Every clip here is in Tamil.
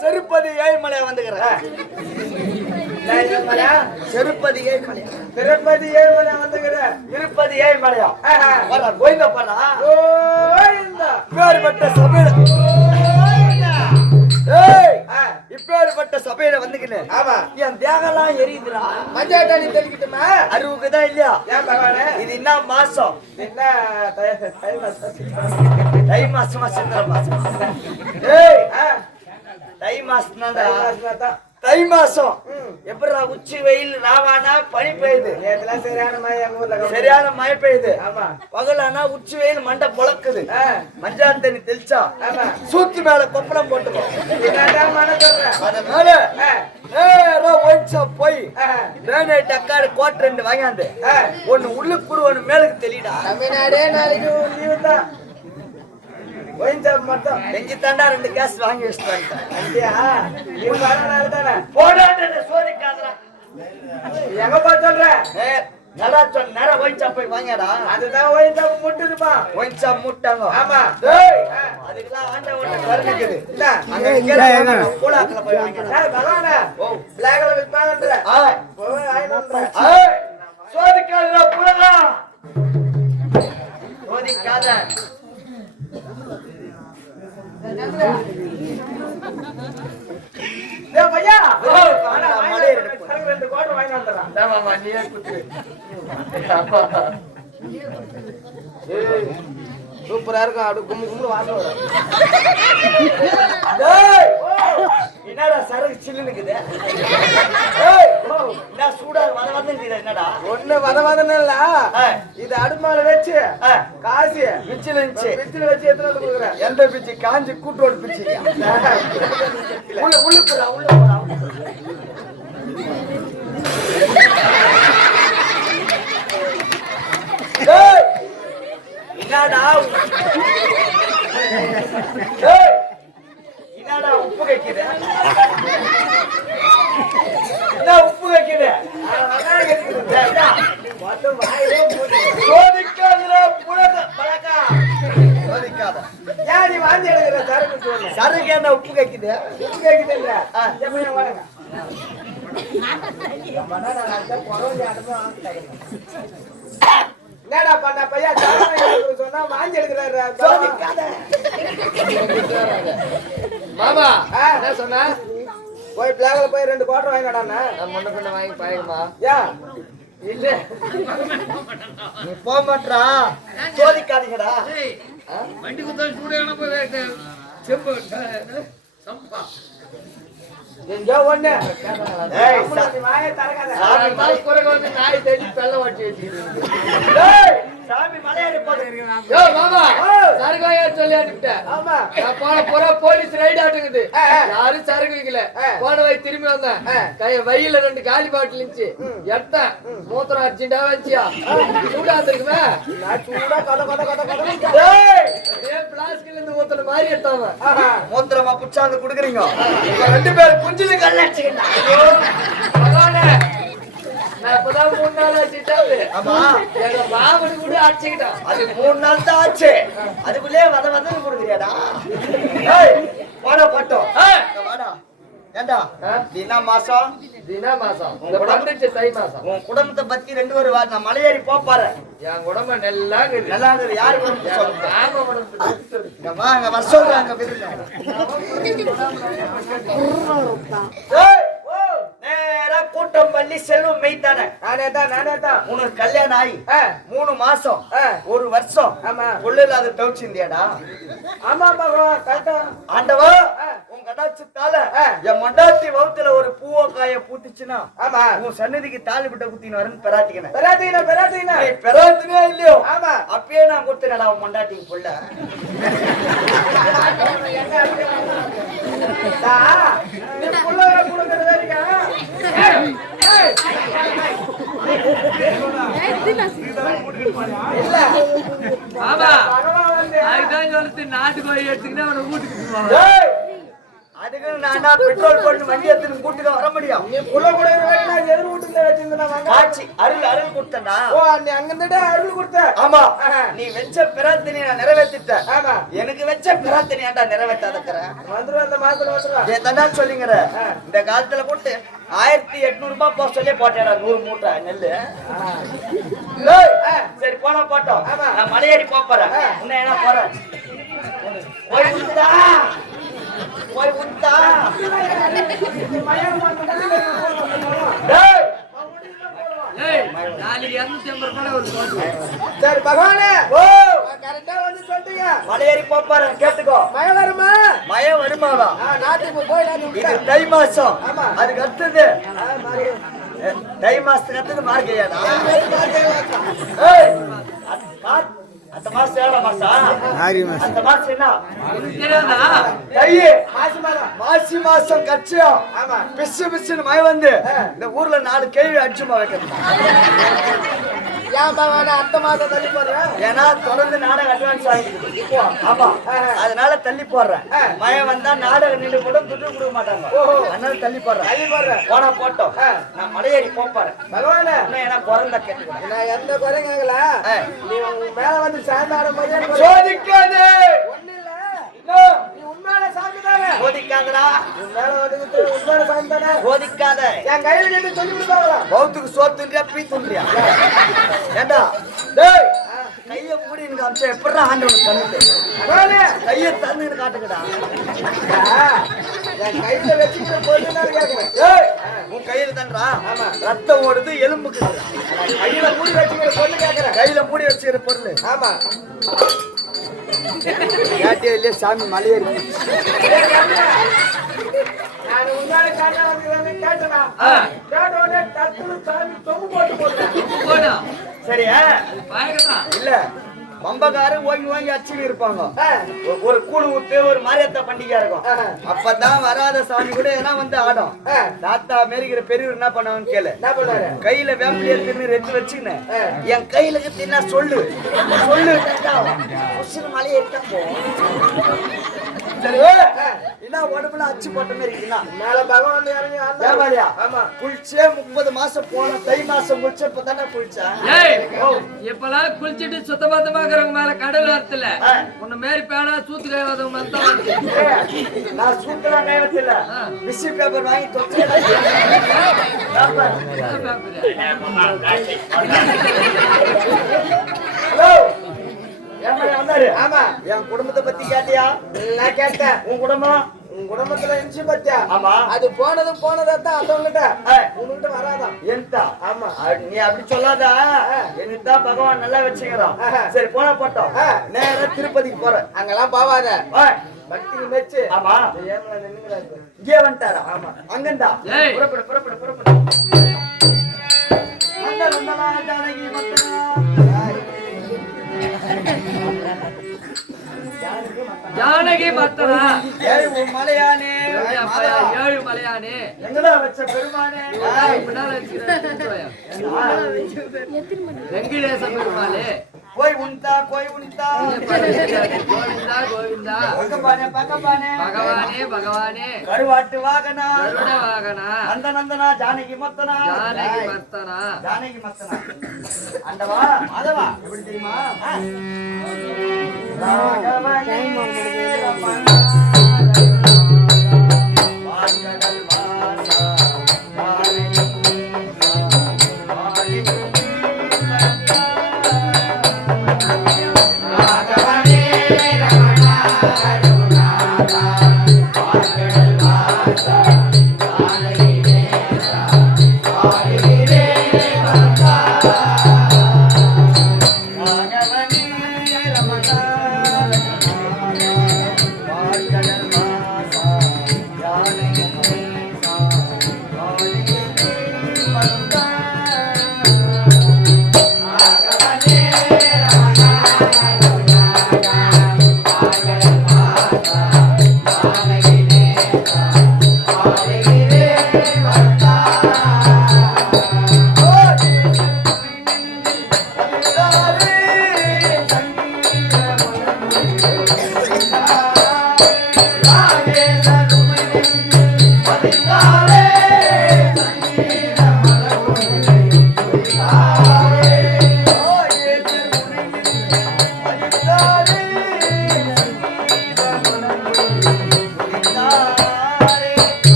செருப்பதி ஏழ்மலையா வந்துக்கிறேன். செருப்பதி ஏழ்மலையா திருப்பதி ஏழ்மலையா வந்துக்கிறேன். திருப்பதி ஏழ்மலையா கோயிந்த பண்ணா இப்பேற்பட்ட சபையில இப்பேற்பட்ட சபையில வந்துக்கிறேன். என் தேகெல்லாம் எரியுதுடா. மஞ்சள் தண்ணி தெளிக்கிட்டுமா அருவுக்குதான் இல்லையா? இது என்ன மாசம்? என்ன தை மாசமா சித்திர மாசம்? தை மாசம் தான். தை மாசம் எப்படா உச்சி வெயில் ராவானா பனி பெய்யுது. சரியான மழை பெய்யுது. பகலானா உச்சி வெயில் மண்டை பொழக்குது. மஞ்சான் தண்ணி தெளிச்சா சூத்து மேல கொப்பளம் போட்டுக்கோம். அதனால போய் கிரானைட் அக்காடு கோட் 2 வாங்கியாந்து ஒண்ணு உள்ளுக்குரு ஒண்ணு மேலுக்கு தெளிடா. தமிழ்நாடே நாளைக்கு லீவு தான். மட்டும் செஞ்சு தாண்டா 2 கேஸ் வாங்கி வச்சுட்டாங்க. எங்கப்பா சொல்ற? நல்லா சொன்ன நேரம் ஒயின் சாப் போய் வாங்கியாடா. அதுதான் ஒயின் சாப் முட்டுதுப்பா. ஒயின் சாப் முட்டாங்க. ஆமா அதுக்கெல்லாம் ஆண்ட ஒண்ணு கருணிக்குது. இல்ல அங்க கூடாக்கல போய் வாங்கிடா. பகவானே ஓ பிளாக்ல விப்பாங்கன்ற. போய் ஆயினன்ற. சோதிக்காதடா புலகா. சோதிக்காத பையா சூப்பரா இருக்கும். அப்படி கும்பு கும்பு வாங்க என்னடா சரக்கு சில்லுக்குது. சூடா வத வந்து என்னடா ஒண்ணு வத வதன்னு இல்ல. இது அடுமால வச்சு காசு பிச்சில இருந்துச்சு. பிச்சில வச்சு எத்தனை வந்து கொடுக்குறேன். எந்த பிச்சு காஞ்சி கூட்டோடு பிச்சு உள்ள போறா உள்ள போறா. என்னடா என்னடா உப்பு வைக்குது என்ன உப்பு வைக்குது சருக்கு என்ன உப்பு வைக்குது உப்பு வைக்குது இல்ல என்னடா பண்ண பையன் சொன்னா வாங்கி எடுக்கிறாரு மாமா என்ன சொன்ன போய் பிளாக்ல போய் 2 குவார்டர் வாங்கிடா நான் முன்ன பின்ன வாங்கி பாயமா யா இல்ல நீ போக மாட்டா சோதிக்காதீங்கடா வண்டி குத்தா சூடான போய் செம்பு சம்பா எங்க ஒண்ணே ஏய் சாமி வாயே தரகாத சாமி மலை குறங்க வந்து நாய் தேடி பெல்ல வாட்டி வச்சிருக்கு ஏய் சாமி மலையேறி போறீங்க யோ மாமா சரகாய சொல்லியாட்டுட்ட ஆமா நான் போற போலீஸ் ரைட் ஆட்டுக்குது யாரும் சரகு வைக்கல போன வை திரும்பி வந்தேன் கை வயில 2 காலி பாட்டில் இருந்துச்சு எட்ட மூத்திரம் அர்ஜென்ட்டா வந்துச்சியா சூடா இருக்குமே நான் சூடா கட ஏய் ஏ பிளாஸ்டிக்ல இருந்து மூத்திர மாதிரி எடுத்தாங்க மூத்திரமா புச்சாந்து குடுக்குறீங்க 2 பேர் குஞ்சில கல்லடிச்சிட்டா பகவானே நான் இப்பதான் 3 நாள் ஆச்சுட்டாவே ஆமா எங்க பாவடி கூட அடிச்சிட்டான் அது 3 நாள் தான் ஆச்சு அதுக்குள்ளே வதன்னு குடுக்குறியாடா ஏய் வாடா பட்டோ வாடா ஏண்டா தினா மாசம் உங்க குடும்பத்தை தை மாசம் உன் குடும்பத்தை பத்தி 2 பேர் வா நான் மலையேறி போப்பாறேன் என் குடும்பம் நல்லா இருக்குது யாரு வந்து சொல்லுங்க ஆமா குடும்பம் வாங்க வர சொல்றாங்க விருங்க ஏய் நேரா கூட்டம் பண்ணி செல்வம் மெய்தானே நானே தான் உனக்கு கல்யாணம் ஆகி 3 மாசம் 1 வருஷம் ஆமா புள்ளையில்லாத தவிச்சிந்தியாடா ஆமா கரெக்டா ஆண்டவா உன் கடாட்சத்தால என் மண்டாத்தி வவுத்துல ஒரு பூவோ காய பூத்துச்சுன்னா ஆமா உன் சன்னதிக்கு தாலி விட்ட குத்தின்னு வரேன்னு பெராட்டின நீ பெராத்தினே இல்லையோ ஆமா அப்பயே நான் கொடுத்தேன்டா உன் மண்டாட்டிக்கு புள்ள நாட்டுக்கு போய் எடுத்துக்கிட்டா வீட்டுக்கு அதுக்கு நான் பெட்ரோல் போட்டு வண்டி எடுத்துன்னு கூட்டுக்க வர முடியும் நீ புள்ள கூட எதிர் வீட்டுல வச்சிருந்தா அருள் கொடுத்தா ஓ நீ அங்கிருந்துட்டு அருள் கொடுத்த ஆமா நீ வச்ச பிரார்த்தனை நான் நிறைவேற்றிட்டேன் ஆமா எனக்கு வச்ச பிரார்த்தனை ஏன்டா நிறைவேற்றாதக்கறேன் வந்துரு அந்த மாசத்துல வந்துரு ஏதா சொல்லிங்கற இந்த காலத்துல போட்டு 1800 ரூபாய் போக சொல்லி போட்டேடா 100 மூட்டை நெல்லு சரி போனா போட்டோம் நான் மலையேறி போறேன் இன்னும் என்ன போறேன் போய் உண்டா சரி பகவானே கரெக்டா வந்து சொல்றீங்க மலையேறி போப்பாரு கேட்டுக்கோ மயம் வருமாவா நாட்டுக்கு போய் தை மாசம் அதுக்கு அடுத்தது தை மாசத்துக்கு அடுத்தது மார்கழியாடா அந்த மாசம் எவ்வளவு மாசம் அந்த மாசம் என்ன மாசி மாசம் கட்சியம் பிசு பிசுன்னு மழை வந்து இந்த ஊர்ல 4 கேள்வி அடிச்சுமா வைக்கிறது அடுத்த மாசம் தள்ளி போடுறேன் ஏன்னா தொடர்ந்து நாடகம் அட்வான்ஸ் ஆகிடுது ஆமா அதனால தள்ளி போடுறேன் மழை வந்தா நாடகம் நின்று கூட துட்டு கொடுக்க மாட்டாங்க அதனால தள்ளி போடுறேன் போனா போட்டோம் நான் மலையேறி போப்பாரு பகவான ஏன்னா குறைந்த கேட்டு நான் எந்த குறைங்கல நீ மேல வந்து சாயந்தாட மாதிரி சோதிக்காது ஒண்ணு இல்ல நீ உண்மையான சாமி தானே சோதிக்காதடா மேல வந்து உண்மையான சாமி தானே சோதிக்காத என் கையில நின்னு சொல்லி கொடுத்தாங்களா பௌத்துக்கு சோத்துன்றியா பீத்துன்றியா ஏண்டா டேய் கைய மூடி எனக்கு அம்சம் எப்படா ஆண்டவன் கண்ணுது கைய தந்து காட்டுங்கடா என் கையில வச்சுக்கிற பொருள் கேட்கிறேன் ஏய் உன் கையில தன்றா ஆமா ரத்தம் ஓடுது எலும்புக்கு கையில மூடி வச்சுக்கிற பொருள் கேட்கிறேன் கையில மூடி வச்சுக்கிற பொருள் ஆமா கேட்டே இல்லையே சாமி மலையேறி நான் உன்னால கேட்டனா கேட்டோடனே டக்குனு சாமி தொங்கு போட்டு போட்டேன் சரியா இல்ல பம்பகாரன் ஓங்கி அச்சுன்னு இருப்பாங்க. ஒரு கூழு ஊத்து ஒரு மாரியத்தா பண்டிகை இருக்கும். அப்பதான் வராத சாமி கூட எதனா வந்து ஆடும். தாத்தா மேரிக்கிற பெரியவர் என்ன பண்ணாங்கன்னு கேளு. என்ன பண்ணாரு? கையில வேம்பு எடுத்துன்னு ரெண்டு வச்சுக்கினேன் என் கையில தின்னா சொல்லு மலையை எடுத்தா போ. சரி என்ன உடம்புல அச்சு போட்ட மாதிரி இருக்குன்னா மேல பகவான் இறங்கி ஆமா குளிச்சே 30 மாசம் போன தை மாசம் குளிச்சப்ப தானே குளிச்சா. இப்பெல்லாம் குளிச்சுட்டு சுத்தபத்தமாக்குறவங்க மேல கடல் வரத்துல உன்ன மாரி பேனா சூத்து கைவாதவங்க நான் சூத்தலாம் கைவத்தில்ல மிஷி பேப்பர் வாங்கி தொச்சு ஆமா என் குடும்பத்தை பத்தி கேட்டியா? நான் கேட்டேன். உன் குடும்பத்துல இருந்துச்சு பத்தியா? ஆமா அது போனதான் அதவங்கிட்ட உன்கிட்ட வராதான் என்கிட்ட. ஆமா நீ அப்படி சொல்லாதா? என்னதான் பகவான் நல்லா வச்சுக்கிறான். சரி போன போட்டோம் நேரம் திருப்பதிக்கு போற. அங்கெல்லாம் போவாத பக்தி மெச்சு. ஆமா இங்கே வந்துட்டாரா? ஆமா அங்கண்டா புறப்பட ஜானகி மத்தனா ஏழு மலையானே எங்கடா வச்ச பெருமானே வெங்கடேச பெருமாளே கோய் உண்டா கோவிந்தா கோவிந்தா பகவானே கருவாட்டு வாகனா நந்தனா ஜானகி மத்தனா அண்டவா மாதவா எப்படி தெரியுமா? ராகவனே ரமணா வாங்கடல் வாசா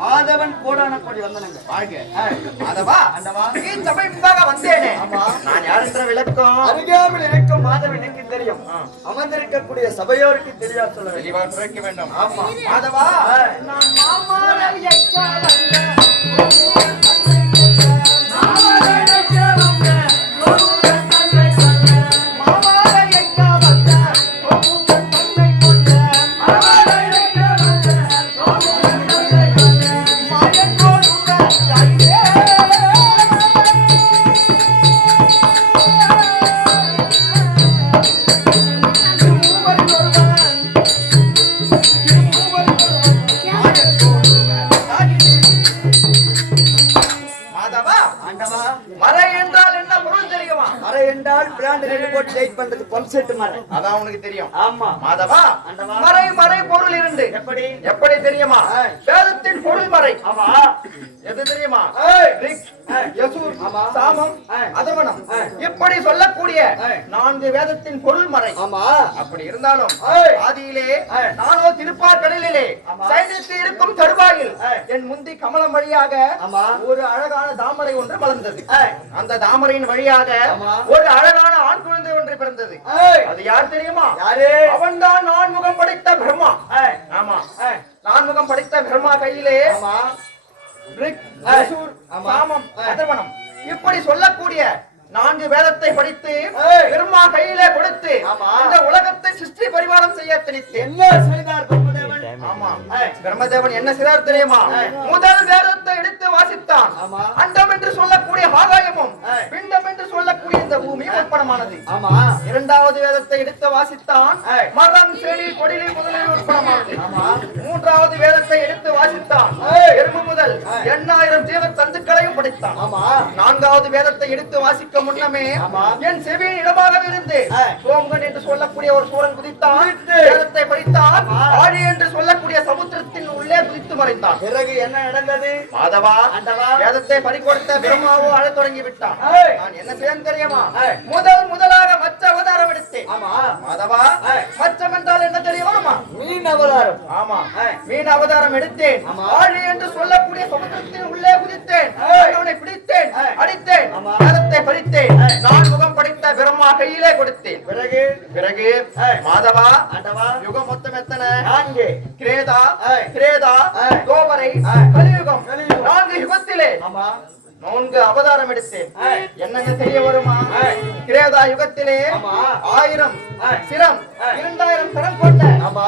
மாதவன் கோடான கோடி வந்தனங்க வாழ்க மாதவா அண்டவா இந்த சபை முன்பாக வந்தேனே. ஆமா நான் யார் என்ற விளக்கம் அருகாமல் இருக்கும் இருக்கும் மாதவனுக்கு தெரியும். அமர்ந்திருக்கக்கூடிய சபையோருக்கு தெரியா சொல்ல வேண்டும். ஆமா மாதவா, நான் மாமாவை ஐயா தெரியும். ஆமா மாதவா, மறை மறை பொருள் இருந்து எப்படி தெரியுமா? வேதத்தின் பொருள் மறை. ஆமா எது தெரியுமா? சாமம் அதர்வணம் இப்படி சொல்லக்கூடிய 4 வேதத்தின் பொருள் மறை. ஆமா அப்படி இருந்தாலும் ஆதியிலே நானோ திருப்பார்கடலிலே சைனித்து இருக்கும் தருவாயில் என் முந்தி கமலம் வழியாக ஒரு அழகான தாமரை ஒன்று வளர்ந்தது. அந்த தாமரையின் வழியாக ஒரு அழகான ஆண் குழந்தை ஒன்று பிறந்தது. அது யார் தெரியுமா? அவன் தான் நான்முகம் படைத்த பிரம்மா. ஆமா நான்முகம் படைத்த பிரம்மா கையிலே சாமம் அதர்வணம் இப்படி சொல்லக்கூடிய 4 வேதத்தை படித்து பிரம்மா கையிலே கொடுத்து இந்த உலகத்தை சிருஷ்டி பரிவாரம் செய்ய திணித்து என்ன செய்தார் பிரம்மதேவன்? ஆமா பிரம்மதேவன் என்ன செய்தார் தெரியுமா? முதல் வேதத்தை எடுத்து வாசித்தான். அண்டம் என்று சொல்லக்கூடிய ஆகாயமும் பிண்டம் என்று சொல்லக்கூடிய இந்த பூமி உற்பத்தமானது. ஆமா இரண்டாவது வேதத்தை எடுத்து வாசித்தான். மரம் செடி கொடிலி முதலில் உற்பத்தமானது. ஆமா மூன்றாவது வேதத்தை எடுத்து வாசித்தான். எறும்பு முதல் 8000 ஜீவ தந்துக்களையும் படித்தான். ஆமா நான்காவது வேதத்தை எடுத்து வாசிக்க முன்னமே என் செவியின் இடமாக இருந்து சோம்கன் என்று சொல்லக்கூடிய ஒரு சூரன் குதித்தான். வேதத்தை படித்தான். ஆழி என்று சொல்லக்கூடிய சமுத்திரத்தின் உள்ளே குதித்து மறைந்தான். பிறகு என்ன நடந்தது? மாதவா வேதத்தை பறிகொடுத்த பிரம்மாவோ அழத் தொடங்கி விட்டான். நான் என்ன செய்யணும் தெரியுமா? முதலாக மச்ச அவதாரம் எடுத்தேன். ஆமா மாதவா மச்சம் என்றால் என்ன தெரியுமா? மீன் அவதாரம். ஆமா மீன் அவதாரம் எடுத்தேன். ஆழி என்று சொல்லக்கூடிய சமுத்திரத்தின் உள்ளே குதித்தேன். அவனை பிடித்தேன், அடித்தேன், வேதத்தை பறித்தேன். நான் முகம் படைத்த பிரம்மா கையிலே கொடுத்தேன். பிறகு மாதவா யுகம் மொத்தம் எத்தனை? 4 கிரேதா கிரேதா கோபரை கலியுகம் 4 யுகத்திலே 4 அவதாரம் எடுத்தேன். என்னென்ன செய்ய வருமா? கிரேதா யுகத்திலே 1000 சிரம் 2000 கரம் கொண்ட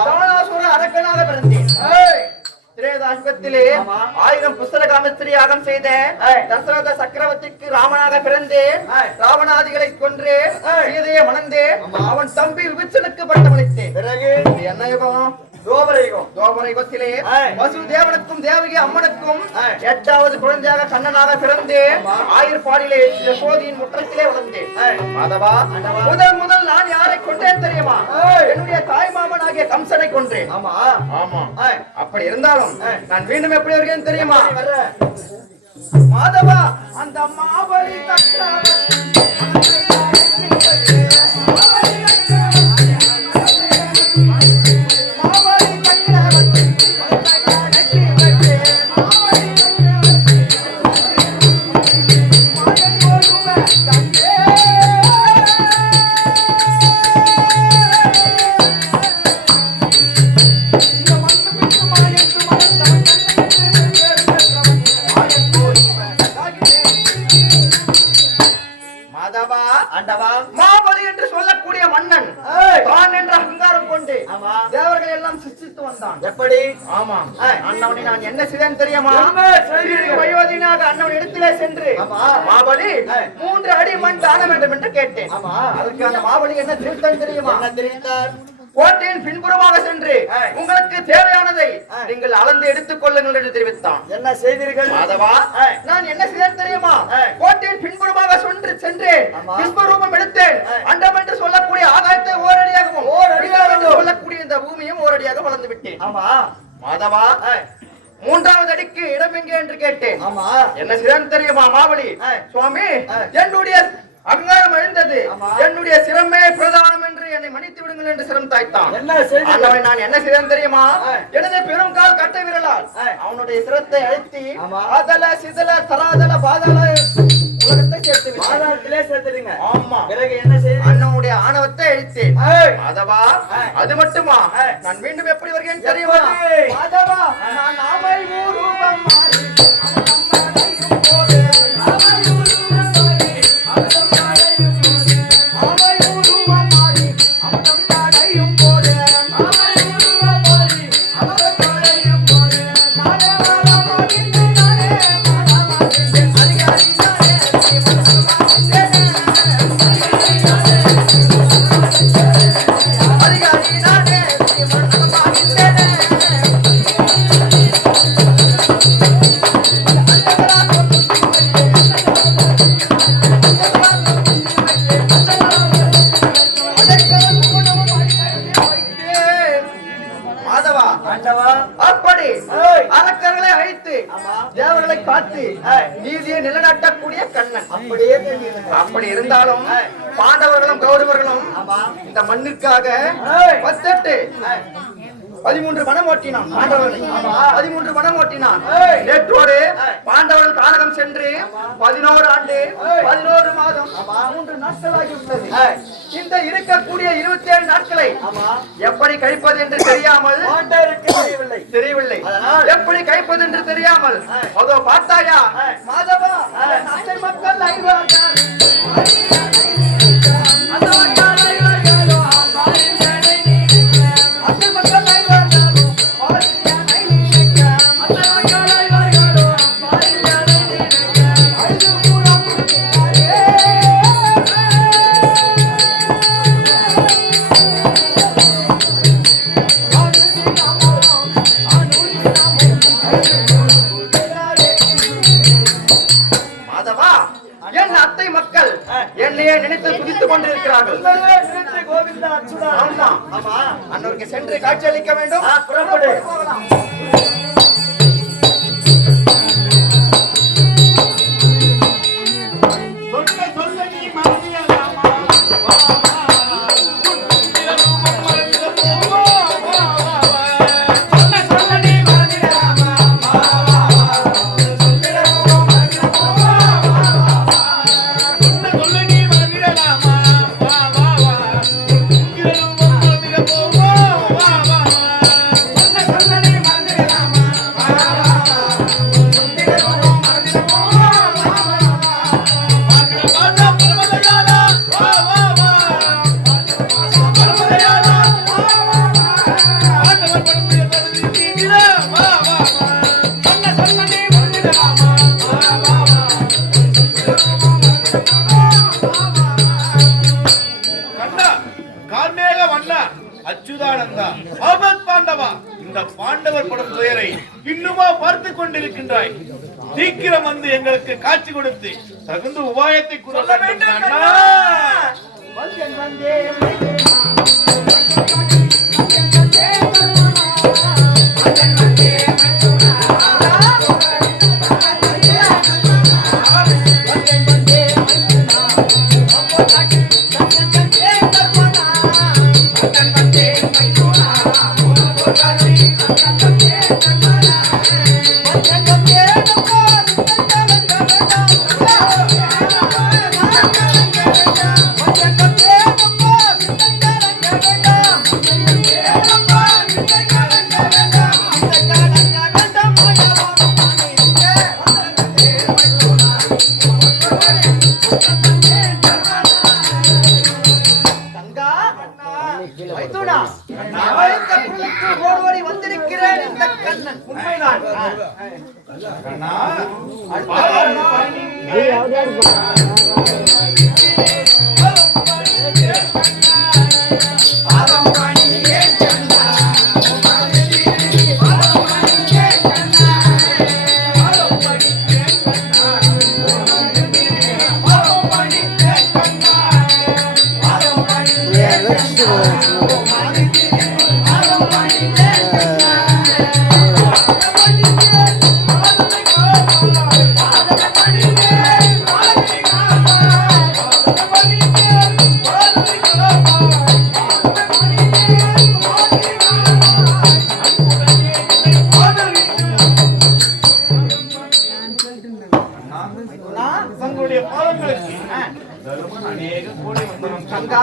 தானாசுர அரக்கனாக பிறந்தேன். திரேதாயுகத்திலே 1000 புஸ்தகாமிஸ்திரி யாகம் செய்த தசரத சக்கரவர்த்திக்கு ராமனாக பிறந்தேன். ராவணாதிகளை கொன்று சீதையை மணந்தேன். அவன் தம்பி விபீஷனுக்கு பட்டமளித்தேன். பிறகு என்ன யுகம்? துவாபரயுகத்திலே வசுதேவனுக்கும் தேவகி அம்மனுக்கும் 8வது குழந்தையாக கண்ணனாக பிறந்தேன். ஆயிரப்பாடியிலே யசோதியின் முற்றத்திலே வளர்ந்தேன். மாதவா முதல் நான் யாரை கொண்டேன் தெரியுமா? என்னுடைய தாய் மாமன் ஆகிய கம்சனை கொன்றேன். ஆமா ஆமா அப்படி இருந்தாலும் நான் மீண்டும் எப்படி வருகிறேன் தெரியுமா? மாதவா அந்த மாபலி மாபலி என்று சொல்லக்கூடிய மன்னன் தான் என்ற அகங்காரம் கொண்டு தேவர்கள் எல்லாம் சிருஷ்டித்து வந்தான். எப்படி? ஆமா அண்ணவனை நான் என்ன செய்தேன் தெரியுமா? வயோதினாக அண்ணவன் இடத்திலே சென்று மாபலி 3 அடி மண் தான வேண்டும் என்று கேட்டேன். அதுக்கு அந்த மாபலி என்ன தெரிவித்தான் தெரியுமா? கோட்டையின் பின்புறமாக சென்று உங்களுக்கு தேவையானதை நீங்கள் அளந்து எடுத்துக் கொள்ளுங்கள் என்று தெரிவித்தான். என்ன செய்தீர்கள்? மாதவா நான் என்ன செய்தேன் தெரியுமா? கோட்டையின் பின்புறமாக சென்றேன். விஸ்வரூபம் எடுத்தேன். அண்டம் என்று சொல்லக்கூடிய ஆகாயத்தை ஓரடியாகவும் சொல்லக்கூடிய இந்த பூமியும் ஓரடியாக வளர்ந்து விட்டேன். ஆமா மாதவா 3வது அடிக்கு இடம் எங்கே என்று கேட்டேன். ஆமா என்ன செய்தேன் தெரியுமா? மாபலி சுவாமி என்னுடைய அகங்காரம் எழுந்தது. என்னுடைய சிரமே பிரதானம் என்று என்னை மன்னித்து விடுங்கள் என்று சிரம் தாய்த்தான். நான் என்ன செய்தேன் தெரியுமா? எனது பெரும் கால் கட்டை விரலால் அவனுடைய சிரத்தை அழுத்தி அதல சிதல தராதல பாதல உலகத்தை சேர்த்து விட்டேன். ஆமா பிறகு என்ன செய்தேன்? அண்ணனுடைய உன்னுடைய ஆணவத்தை அழித்தேன் மாதவா. அது மட்டுமா, நான் மீண்டும் எப்படி வருகிறேன் தெரியுமா மாதவா? நான் அவை உருவம் மாறி அப்படி அரக்கர்களை அழித்து தேவர்களை காத்து நீதியை நிலைநாட்டக்கூடிய கண்ணன். அப்படி இருந்தாலும் பாண்டவர்களும் கௌரவர்களும் இந்த மண்ணிற்காக 13 மனம் ஓட்டினான். 13 மனம் ஓட்டினான். நேற்றோடு பாண்டவர்கள் கானகம் சென்று 11 ஆண்டு 11 மாதம் 3 நாட்களாகி உள்ளது. இந்த இருக்கக்கூடிய 27 நாட்களை எப்படி கழிப்பது என்று தெரியாமல் தெரியவில்லை. எப்படி கழிப்பது என்று தெரியாமல் அதோ பார்த்தாயா மாதவா, நாட்டை மக்கள் என்னையே நினைத்து துதித்துக் கொண்டிருக்கிறார்கள். அன்னோருக்கு சென்று காட்சி அளிக்க வேண்டும். அச்சுதானந்தா, ஆபத் பாண்டவா, இந்த பாண்டவர் படும் துயரை இன்னுமா பார்த்து கொண்டிருக்கின்றாய்? சீக்கிரம் வந்து எங்களுக்கு காட்சி கொடுத்து தகுந்த உபாயத்தை கூற வேண்டும். வந்திருக்கிறேன் இந்த கண்ணன் உண்மைதான். தங்களுடைய பாவங்களுக்கு அநேக கோடி வந்தனம். கங்கா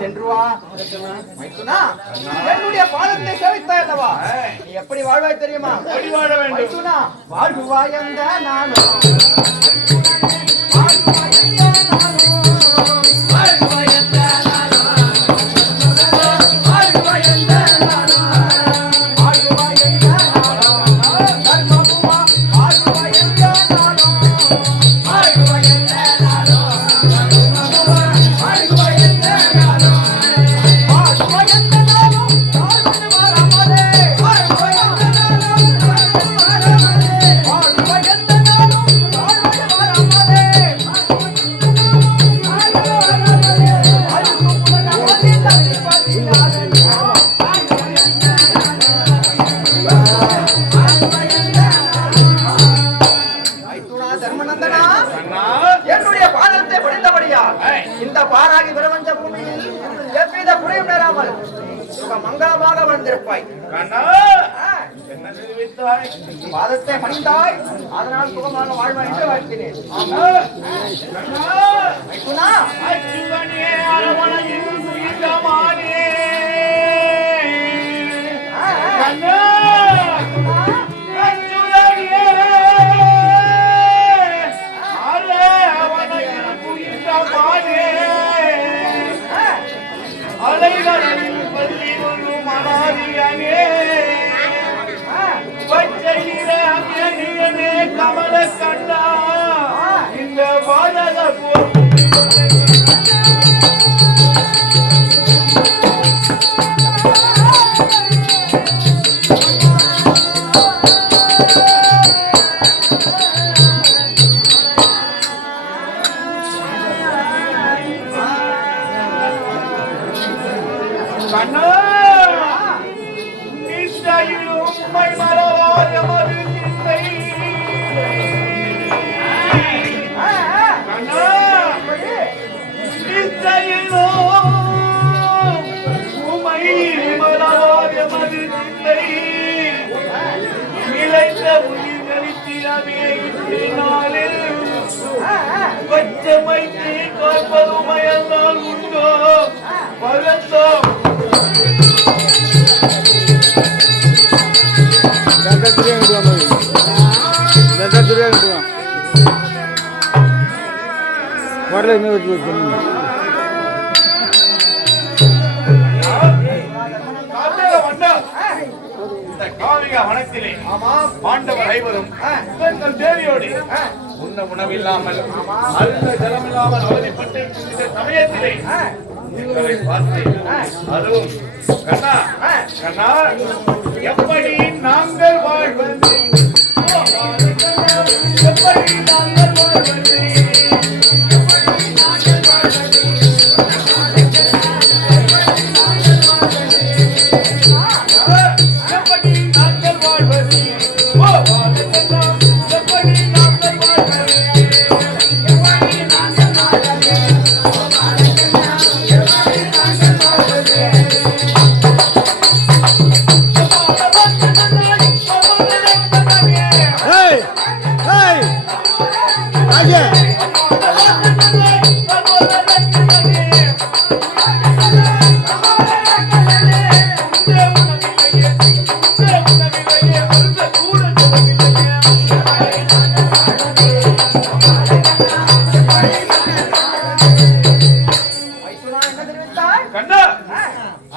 சென்று வா. மைத்துனா, என்னுடைய பாதத்தை சேவித்தாய் அல்லவா? நீ எப்படி வாழ்வாய் தெரியுமா? எப்படி வாழ வேண்டும்? மைத்துனா, வாழ்வாய் அந்த நானும் என்னுடைய பாதத்தை படித்தபடியால் இந்த பாராகி பிரபஞ்ச பூமியில் எவ்வித குறையும் நேராமல் மங்களமாக வந்திருப்பாய். என்ன தெரிவித்தாய்? பாதத்தை பணிந்தாய், அதனால் சுகமாக வாழ்வாய் என்று வாழ்த்தினேன். அச்சுவனே அரவணையில் உயிர்ந்தமானே கண்ணா அலைகளில் பள்ளி கொள்ளும் அனாதியானே பச்சையிலே கமல கண்டா இந்த பாதக கண்ணா நிச்சயிலும் உண்மை மறவாத மறுக்கின்றை கண்ணா நிச்சயிலும் உண்மை மறவாத மறுக்கின்றை நிலைத்த உயிர்களித்திடமே நாளில் பச்சமைக்கு காப்பதுமையெல்லாம் உண்டோ பகத்தோம் வனத்திலே பாண்டவர் ஐவரும் தங்கள் தேவியோடு உண்ண உணவில்லாமல் அருந்த ஜலமில்லாமல் அவதிப்பட்டு சமயத்திலே எங்களை பார்த்து அதுவும் கண்ணா கண்ணா எப்படி நாங்கள் வாழ்வது எப்படி நாங்கள் வாழ்வது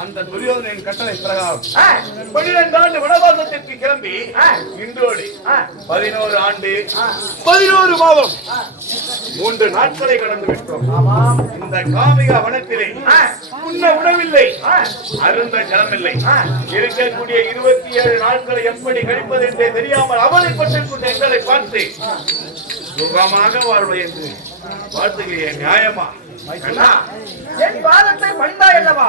அந்த துரியோதனின் கட்டளை பிரகாரம் 12 ஆண்டு வனவாசத்திற்கு கிளம்பி இன்றோடு 11 ஆண்டு 11 மாதம் 3 நாட்களை கடந்து விட்டோம். இந்த காமிகா வனத்திலே உண்ண உணவில்லை, அருந்த ஜலமில்லை. இருக்கக்கூடிய 27 நாட்களை எப்படி கழிப்பது என்றே தெரியாமல் அவளைப்பட்டுக் கொண்ட எங்களை பார்த்து சுகமாக வாழ்வை என்று வாழ்த்துகிறேன். நியாயமா? என் பாதத்தை பணிந்தாய் அல்லவா?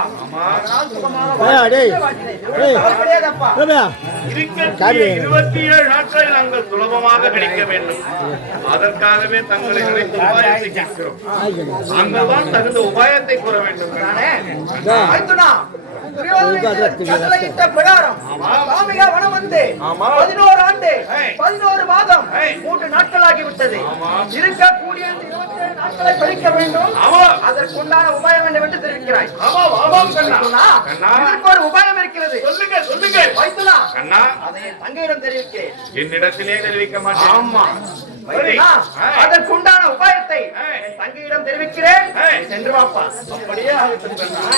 இருக்கக்கூடிய 27 நாட்களை நாங்கள் சுலபமாக கிடைக்க வேண்டும். அதற்காகவே தங்களை நினைத்து உபாயத்தை கேட்கிறோம். நாங்கள் தான் தகுந்த உபாயத்தை கூற வேண்டும். கட்டளையிட்ட பிரகாரம் சாமிகா வனம் வந்து 11 ஆண்டு 11 மாதம் 3 நாட்கள் ஆகிவிட்டது. இருக்கக்கூடிய 27 நாட்களை கழிக்க வேண்டும். அதற்குண்டான உபாயம் என்னவென்று தெரிவிக்கிறாய். இதற்கு ஒரு உபாயம் இருக்கிறது. சொல்லுங்க வைத்துலா கண்ணா, அதை தங்கையிடம் தெரிவிக்கிறேன். என்னிடத்திலே தெரிவிக்க மாட்டேன். ஆமா, அதற்குண்டான உபாயத்தை தங்கையிடம் தெரிவிக்கிறேன். சென்று வாப்பா. அப்படியே ஆகட்டும் கண்ணா.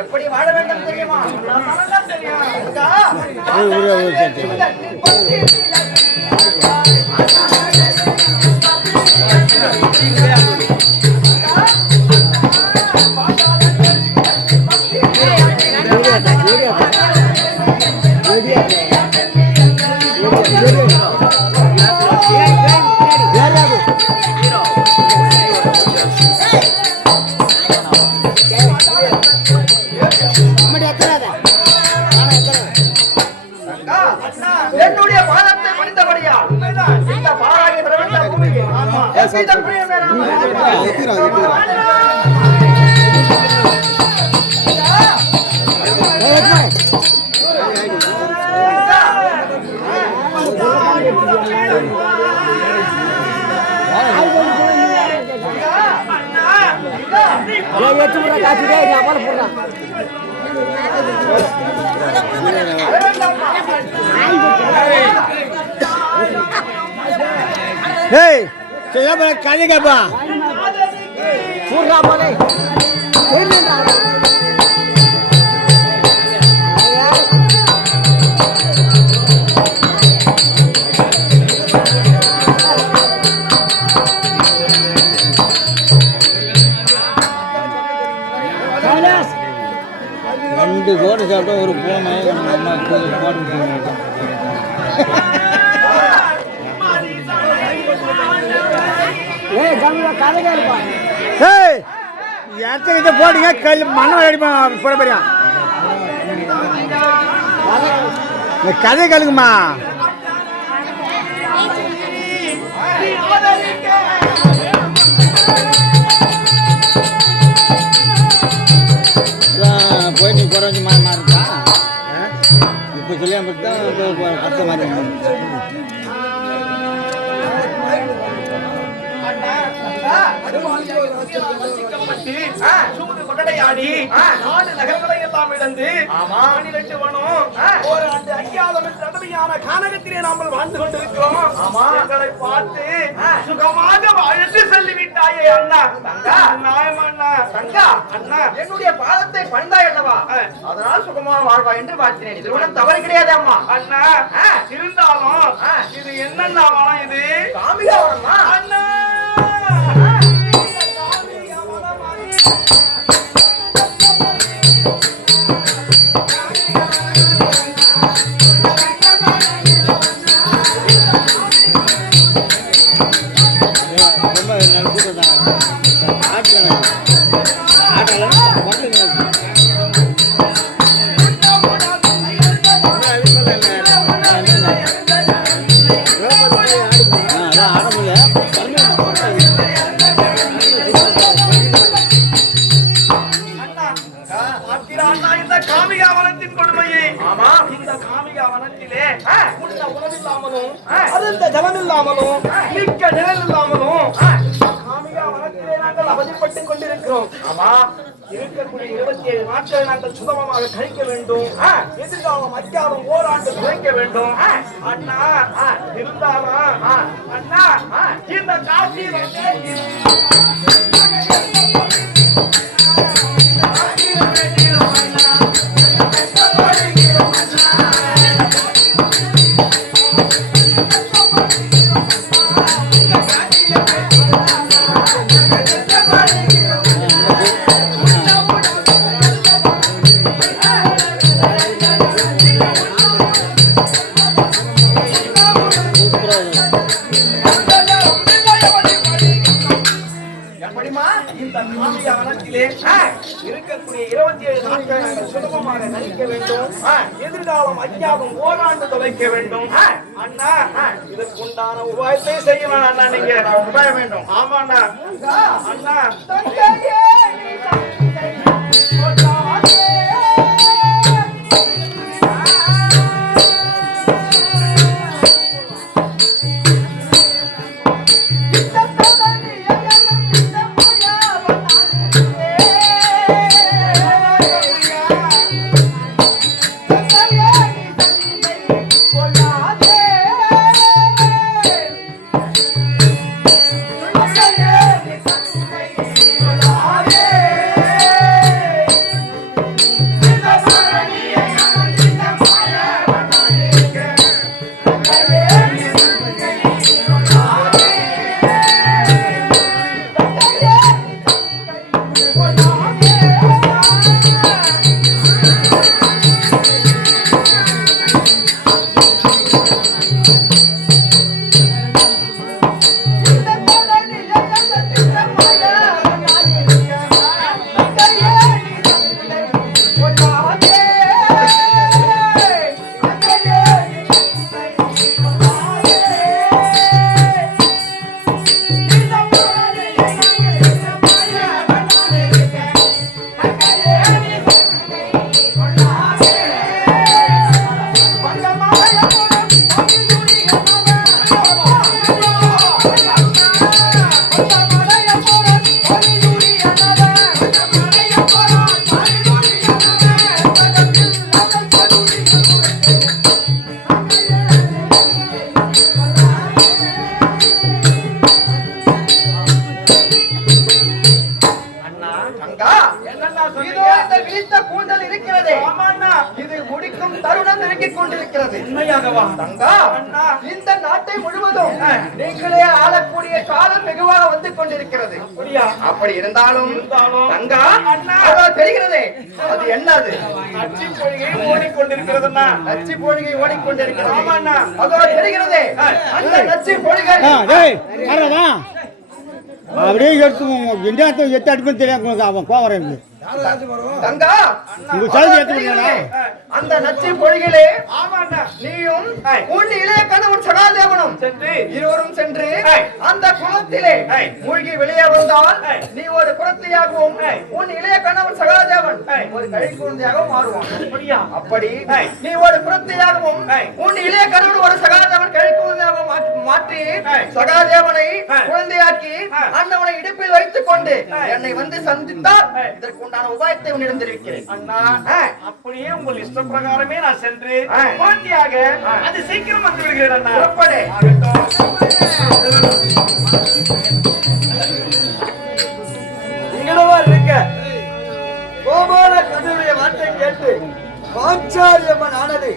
எப்படி வாழ வேண்டும் தெரியுமா? என்னுடைய பாதத்தை பணிந்தபடியா இந்த பாராகி பிரபஞ்ச பூமிக்கு கதைக்கப்பா ரெண்டு கோடு சாப்பிட்டா ஒரு போன ஏய் இடத்துக்கிட்ட போடுங்க கல் மண்ணை அடிப்போம் புறப்படியா இந்த கதை கழுகுமா போய் நீ குறைஞ்சி மாறி இருக்கா இப்போ சொல்லியாம தான் அடுத்த மாதிரி சூது கொட்டடையாடி நாடு நகரங்களை எல்லாம் இழந்து ஒரு ஆண்டு ஐயாவது தடவையான கானகத்திலே நாங்கள் வாழ்ந்து கொண்டிருக்கிறோம். எங்களை பார்த்து சுகமாக வாழ்த்து சொல்லிவிட்டாயே அண்ணா. தங்கா நாயமண்ணா தங்கா அண்ணா என்னுடைய பாதத்தை பணிந்தாய் அல்லவா, அதனால் சுகமாக வாழ்வா என்று பார்த்தேன். இது ஒன்றும் தவறு கிடையாது அம்மா. அண்ணா இருந்தாலும் இது என்னன்னா இது காமிகாவரமா அண்ணா. ஜலமில்லாமலும் மிக்க நிழல் இல்லாமலும் காமிகா வனத்திலே நாங்கள் அவதிப்பட்டுக் கொண்டிருக்கிறோம். ஆமா இருக்கக்கூடிய 27 நாட்களை நாங்கள் சுதமமாக கழிக்க வேண்டும். எதிர்காலம் அத்தியாவம் ஓராண்டு குறைக்க வேண்டும். அண்ணா இருந்தாலும் அண்ணா இந்த காட்சியில் இருக்கக்கூடிய 27 நாட்களை நாங்கள் சுலபமாக நடிக்க வேண்டும். எதிர்காலம் அஞ்ஞாபம் ஓராண்டு தொலைக்க வேண்டும். அண்ணா இதற்குண்டான உபாயத்தை செய்யணும் அண்ணா. நீங்க உபாயம் வேண்டும். ஆமாண்ணா அண்ணா. இந்த நாட்டை முழுவதும் நீங்களே ஆளக்கூடிய காலம் வெகுவாக வந்து கொண்டிருக்கிறது. அப்படி இருந்தாலும் தங்கா தெரிகிறதே அது என்னது? நச்சு பொழிகை ஓடிக்கொண்டிருக்கிறது. நச்சு பொழிகை ஓடிக்கொண்டிருக்கிறது. அதோ தெரிகிறதே அந்த நச்சு பொழிகை அப்படியே எடுத்து என்ன எத்து அடிப்பேன்னு தெரியாது அவன் கோவரன் தங்கா உங்க சாதி ஏற்றுக்கா அந்த நச்சு பொழிகளே நீயும் உன் இளைய கணவன் சகாதேவனும் இருவரும் சென்று அந்த குளத்திலே மூழ்கி வெளியே வந்தால் நீ ஒரு குளத்தையாகவும் உன் இளைய கணவன் சகாதேவன் ஒரு கை குழந்தையாகவும் மாறுவான். அப்படி நீ ஒரு குளத்தையாகவும் உன் இளைய கணவன் ஒரு சகாதேவன் கை குழந்தையாகவும் மாற்றி சகாதேவனை குழந்தையாக்கி அண்ணவனை இடுப்பில் வைத்துக் கொண்டு என்னை வந்து சந்தித்தால் இதற்கு உண்டான உபாயத்தை உன்னிடம் தெரிவிக்கிறேன். அண்ணா அப்படியே உங்கள் இஷ்ட பிரகாரமே நான் சென்று குழந்தையாக அது சீக்கிரம் வந்து விடுகிறேன் அண்ணா. புறப்படு. இங்கடவா இருக்க கோபால கதையுடைய வார்த்தை கேட்டு பாஞ்சாலியம்மன் ஆனது